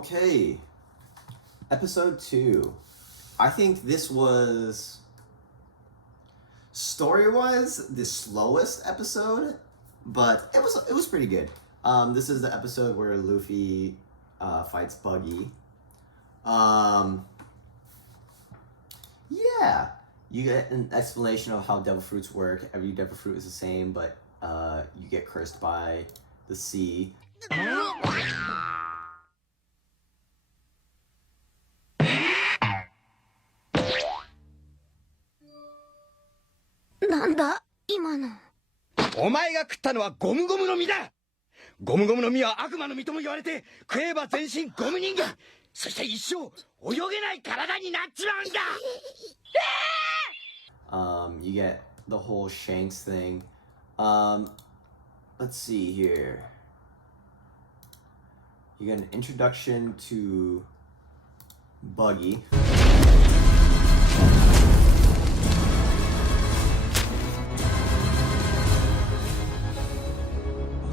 Okay, episode 2. I think this was, story-wise, the slowest episode, but it was pretty good. This is the episode where Luffy fights Buggy. Yeah, you get an explanation of how devil fruits work. Every devil fruit is the same, but you get cursed by the sea. なんだ今の。お前が食ったのはゴムゴムの実だ。ゴムゴムの実は悪魔の実とも言われて、食えば全身ゴム人間、そして一生泳げない体になっちまうんだ。You get the whole Shanks thing. Let's see here. You get an introduction to Buggy.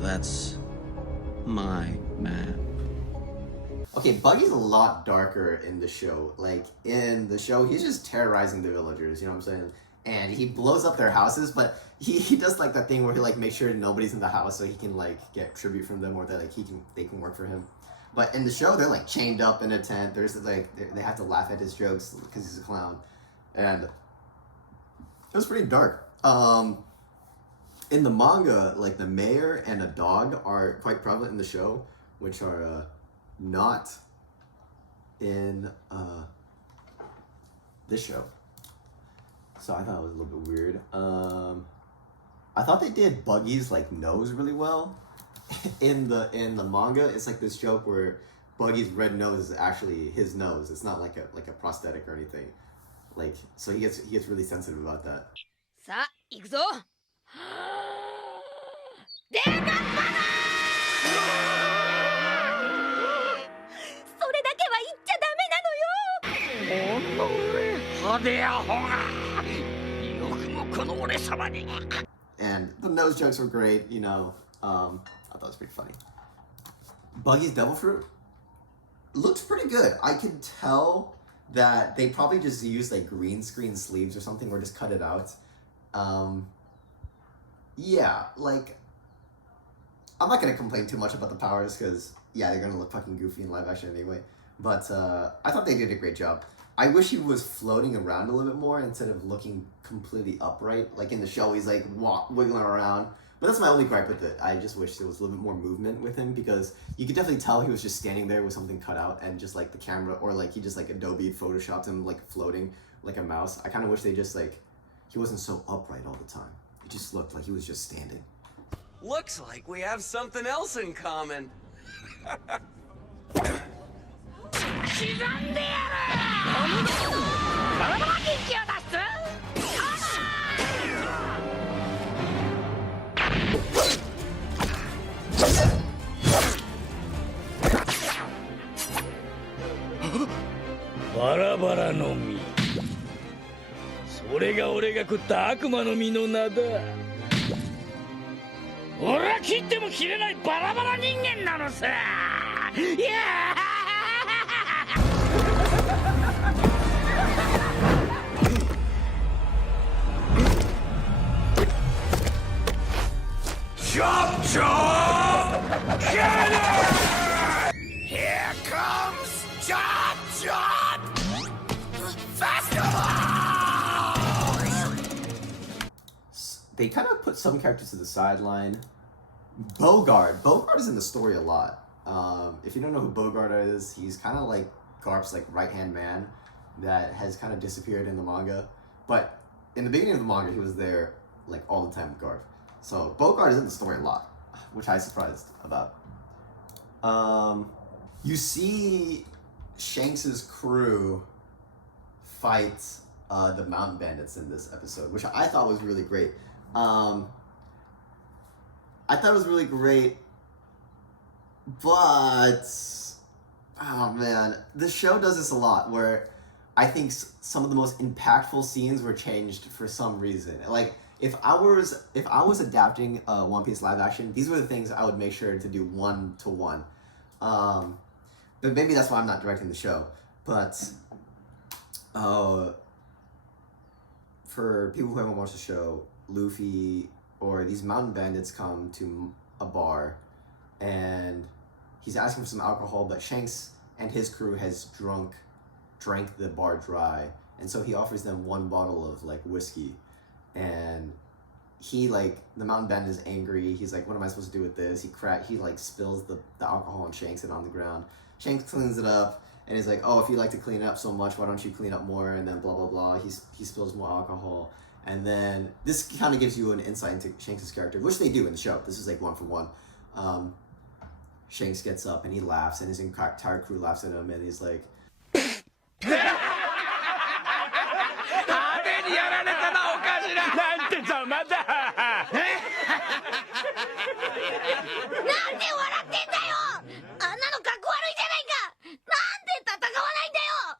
That's my map. Okay, Buggy's a lot darker in the show. Like, in the show, he's just terrorizing the villagers, you know what I'm saying? And he blows up their houses, but he does like that thing where he like makes sure nobody's in the house so he can like get tribute from them, or that like they can work for him. But in the show, they're like chained up in a tent. There's like they have to laugh at his jokes because he's a clown, and it was pretty dark. In the manga, like the mayor and a dog are quite prevalent in the show, which are not in this show. So I thought it was a little bit weird. I thought they did Buggy's like nose really well. In the manga, it's like this joke where Buggy's red nose is actually his nose. It's not like a prosthetic or anything. Like, so he gets really sensitive about that. さあ行くぞ。でかっぱな。それだけは言っちゃダメなのよ。おのれ派手やほが。よくもこの俺様に。 And the nose jokes were great, you know. I thought it was pretty funny. Buggy's devil fruit looks pretty good. I can tell that they probably just used like green screen sleeves or something, or just cut it out. Yeah, like, I'm not gonna complain too much about the powers because yeah, they're gonna look fucking goofy in live action anyway. But I thought they did a great job. I wish he was floating around a little bit more instead of looking completely upright. Like in the show, he's like wiggling around. But that's my only gripe with it. I just wish there was a little bit more movement with him, because you could definitely tell he was just standing there with something cut out, and just like the camera, or like he just like Adobe photoshopped him like floating like a mouse. I kind of wish they just like, he wasn't so upright all the time. It just looked like he was just standing. Looks like we have something else in common. 刻んでやる。ゴムゴムのバラバラ元気を出す。バラバラの実、それが俺が食った悪魔の実の名だ。俺は切っても切れないバラバラ人間なのさ。いやChop chop! Cannon! Here comes Chop Chop! Festival! They kind of put some characters to the sideline. Bogart is in the story a lot. If you don't know who Bogart is, he's kind of like Garp's like right-hand man that has kind of disappeared in the manga. But in the beginning of the manga, he was there like all the time with Garp. So Bogart is in the story a lot, which I was surprised about. You see Shanks's crew fight the mountain bandits in this episode, which I thought was really great. I thought it was really great, but oh man, the show does this a lot where I think some of the most impactful scenes were changed for some reason. Like, if I was adapting One Piece live action, these were the things I would make sure to do 1-to-1. but maybe that's why I'm not directing the show. But for people who haven't watched the show, Luffy or these mountain bandits come to a bar, and he's asking for some alcohol, but Shanks and his crew has drank the bar dry, and so he offers them one bottle of like whiskey, and he like the mountain bandit is angry. He's like, what am I supposed to do with this? He like spills the alcohol on Shanks and on the ground. Shanks cleans it up, and he's like, oh, if you like to clean it up so much, why don't you clean up more? And then blah blah blah. He spills more alcohol, and then this kind of gives you an insight into Shanks' character, which they do in the show. This is like one for one. Shanks gets up and he laughs, and his entire crew laughs at him, and he's like, 派手にやられたなおかしらなんてざまだなんで笑ってんだよ。あんなのかっこ悪いじゃないか。なんで戦わないんだよ。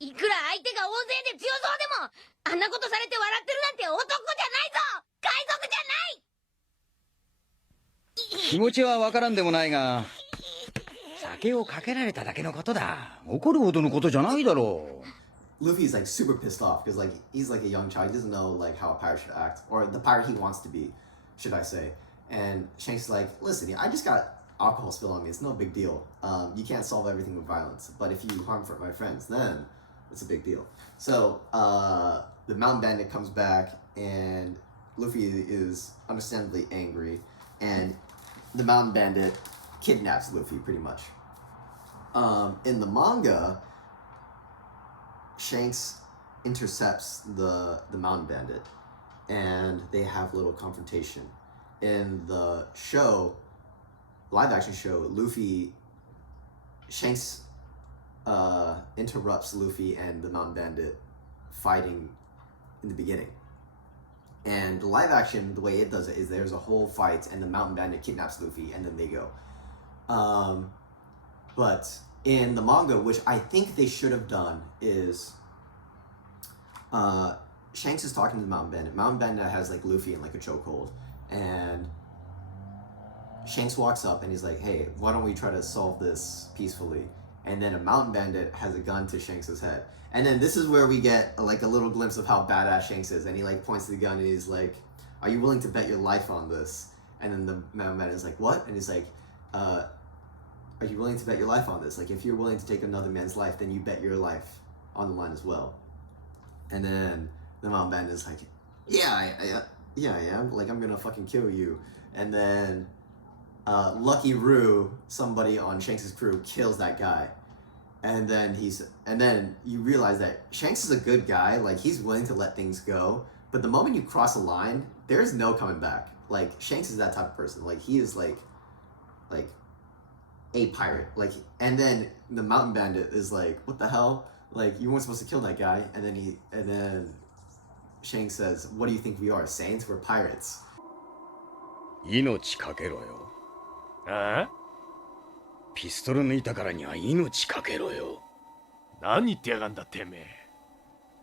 いくら相手が大勢で強そうでも、あんなことされて笑ってるなんて男じゃないぞ。海賊じゃない。気持ちはわからんでもないが酒をかけられただけのことだ怒るほどのことじゃないだろう Luffy's like super pissed off because like he's like a young child. He doesn't know like how a pirate should act, or the pirate he wants to be, should I say. And Shanks is like, listen, I just got alcohol spilled on me. It's no big deal. You can't solve everything with violence, but if you harm my friends, then it's a big deal. So the mountain bandit comes back, and Luffy is understandably angry, and the mountain bandit kidnaps Luffy pretty much. In the manga, Shanks intercepts the mountain bandit, and they have a little confrontation. In the show, live action show, Shanks interrupts Luffy and the mountain bandit fighting in the beginning. And the live action, the way it does it is there's a whole fight, and the mountain bandit kidnaps Luffy, and then they go. But in the manga, which I think they should have done, is Shanks is talking to the mountain bandit. Mountain bandit has like Luffy in like a chokehold, and Shanks walks up and he's like, hey, why don't we try to solve this peacefully? And then a mountain bandit has a gun to Shanks's head. And then this is where we get like a little glimpse of how badass Shanks is, and he like points to the gun and he's like, are you willing to bet your life on this? And then the mountain bandit is like, what? And he's like, are you willing to bet your life on this? Like, if you're willing to take another man's life, then you bet your life on the line as well. And then the mountain bandit is like, yeah, I am. Like, I'm gonna fucking kill you. And then Lucky Roo, somebody on Shanks' crew, kills that guy. And then you realize that Shanks is a good guy. Like, he's willing to let things go. But the moment you cross a line, there's no coming back. Like, Shanks is that type of person. Like, he is like a pirate. Like, and then the mountain bandit is like, what the hell? Like, you weren't supposed to kill that guy. And then Shanks says, what do you think we are? Saints? We're pirates. 命かけろよああピストル抜いたからには命かけろよ何言ってやがんだてめえ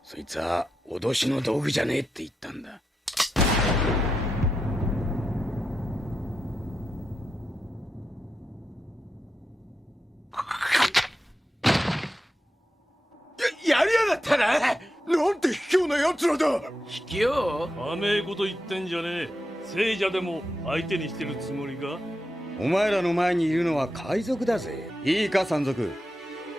そいつは脅しの道具じゃねえって言ったんだやりやがったななんて卑怯な奴らだ卑怯甘えこと言ってんじゃねえ聖者でも相手にしてるつもりかお前らの前にいるのは海賊だぜいいか山賊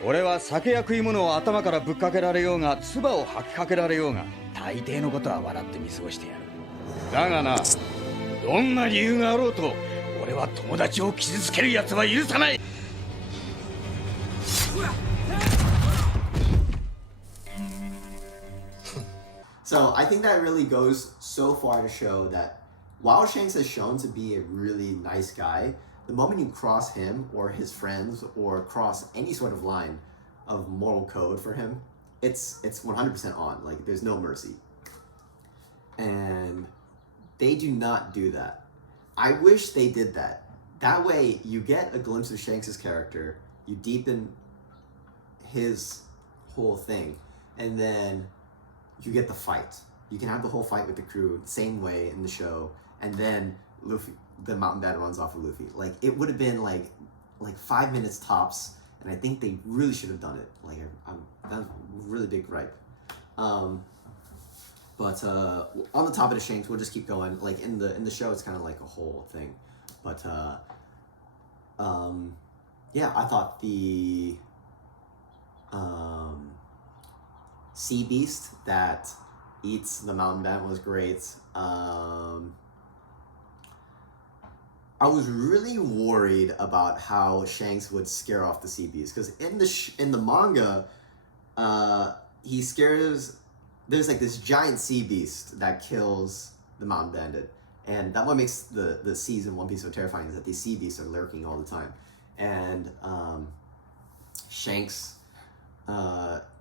俺は酒や食い物を頭からぶっかけられようが唾を吐きかけられようが大抵のことは笑って見過ごしてやるだがなどんな理由があろうと俺は友達を傷つける奴は許さない So I think that really goes so far to show that while Shanks is shown to be a really nice guy, the moment you cross him or his friends or cross any sort of line of moral code for him, it's 100% on. Like, there's no mercy. And they do not do that. I wish they did that. That way you get a glimpse of Shanks' character, you deepen his whole thing, and then you get the fight. You can have the whole fight with the crew the same way in the show, and then Luffy, the mountain bandit runs off of Luffy. Like, it would have been like 5 minutes tops, and and I think they really should have done it. Like, that's a really big gripe. But on the topic of Shanks, we'll just keep going. Like in the show, it's kind of like a whole thing. But yeah, I thought the sea beast that eats the mountain bat was great. I was really worried about how Shanks would scare off the sea beast, because in the manga, he scares. There's like this giant sea beast that kills the mountain bandit, and that what makes the seas in One Piece so terrifying, is that these sea beasts are lurking all the time, and Shanks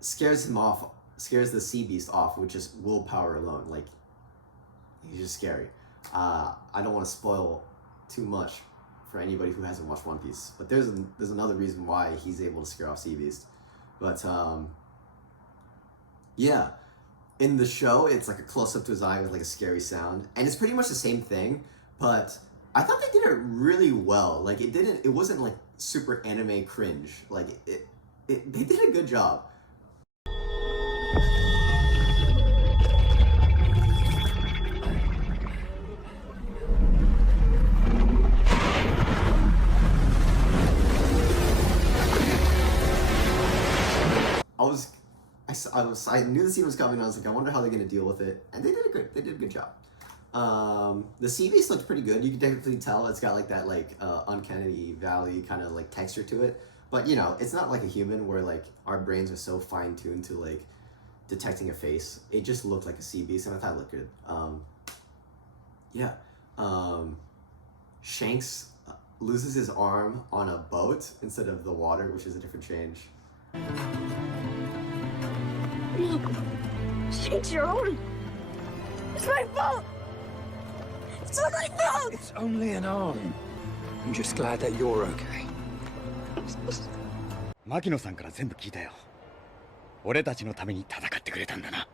scares the sea beast off with just willpower alone. Like, he's just scary. I don't want to spoil too much for anybody who hasn't watched One Piece, but there's another reason why he's able to scare off sea beast. But yeah, in the show, it's like a close up to his eye with like a scary sound, and it's pretty much the same thing. But I thought they did it really well. Like, it wasn't like super anime cringe. Like they did a good job. I knew the scene was coming. I was like, I wonder how they're gonna deal with it, and they did a good job. The sea beast looked pretty good. You can definitely tell it's got like that like uncanny valley kind of like texture to it. But you know, it's not like a human where like our brains are so fine tuned to like detecting a face. It just looked like a sea beast, and I thought it looked good. Yeah. Shanks loses his arm on a boat instead of the water, which is a different change. Shanks, your own. It's my fault. It's not my fault. It's only an arm. I'm just glad that you're okay. 牧野さんから全部聞いたよ。俺たちのために戦ってくれたんだな。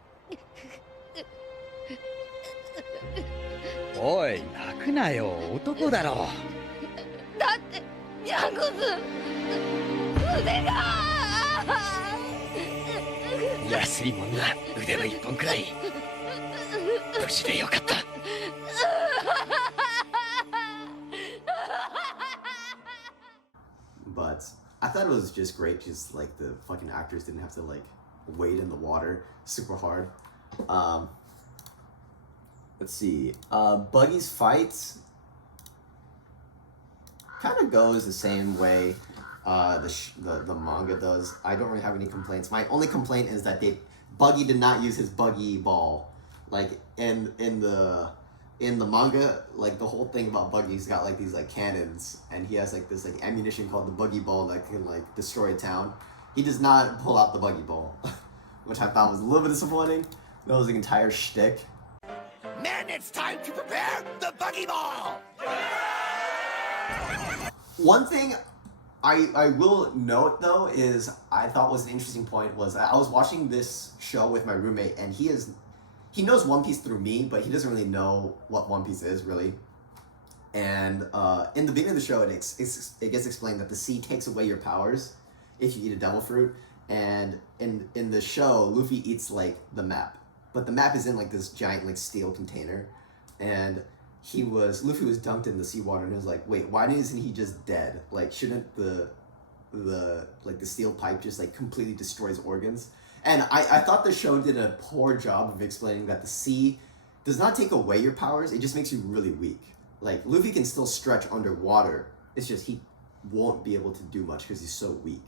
おい、泣くなよ、男だろ。だってジャンクス腕が。安いもんな、腕の一本くらい。無事でよかった。But I thought it was just great, just like the fucking actors didn't have to like wade in the water super hard. Let's see. Buggy's fight kind of goes the same way the manga does. I don't really have any complaints. My only complaint is that Buggy did not use his buggy ball. Like in the manga, like the whole thing about Buggy's got like these like cannons, and he has like this like ammunition called the buggy ball that can like destroy a town. He does not pull out the buggy ball, which I thought was a little bit disappointing. That was the entire shtick. Men, it's time to prepare the buggy ball! One thing I will note though is I thought was an interesting point was I was watching this show with my roommate, and he knows One Piece through me, but he doesn't really know what One Piece is really. And in the beginning of the show, it gets explained that the sea takes away your powers if you eat a devil fruit. And in the show, Luffy eats like the map, but the map is in like this giant like steel container, and Luffy was dunked in the seawater, and he was like, wait, why isn't he just dead? Like, shouldn't the steel pipe just like completely destroy his organs? And I thought the show did a poor job of explaining that the sea does not take away your powers, it just makes you really weak. Like, Luffy can still stretch underwater, it's just he won't be able to do much because he's so weak.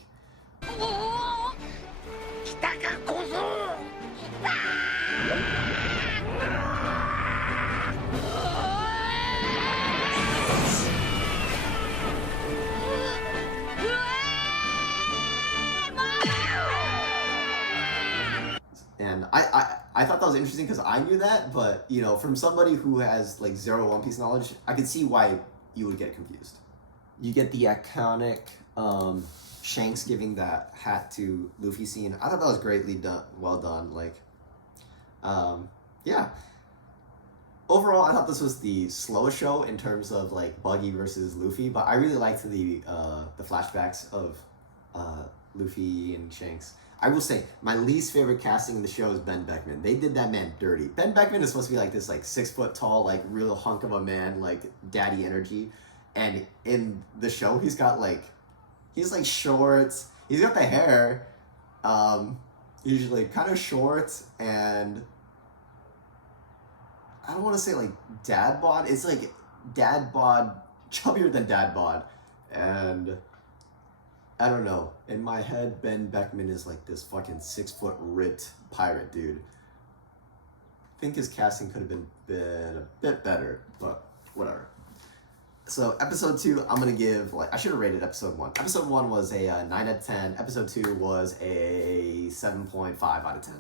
And I thought that was interesting because I knew that, but you know, from somebody who has like zero One Piece knowledge, I could see why you would get confused. You get the iconic Shanks giving that hat to Luffy scene. I thought that was greatly done, well done. Like, yeah. Overall, I thought this was the slowest show in terms of like Buggy versus Luffy, but I really liked the flashbacks of Luffy and Shanks. I will say my least favorite casting in the show is Ben Beckman. They did that man dirty. Ben Beckman is supposed to be like this, like 6 foot tall, like real hunk of a man, like daddy energy. And in the show, he's like shorts. He's got the hair, usually kind of short, and I don't want to say like dad bod. It's like dad bod, chubbier than dad bod, and I don't know. In my head, Ben Beckman is like this fucking 6 foot ripped pirate dude. I think his casting could have been a bit better, but whatever. So episode 2, I'm gonna give, like, I should have rated episode 1. Episode 1 was a 9 out of 10. Episode 2 was a 7.5 out of 10.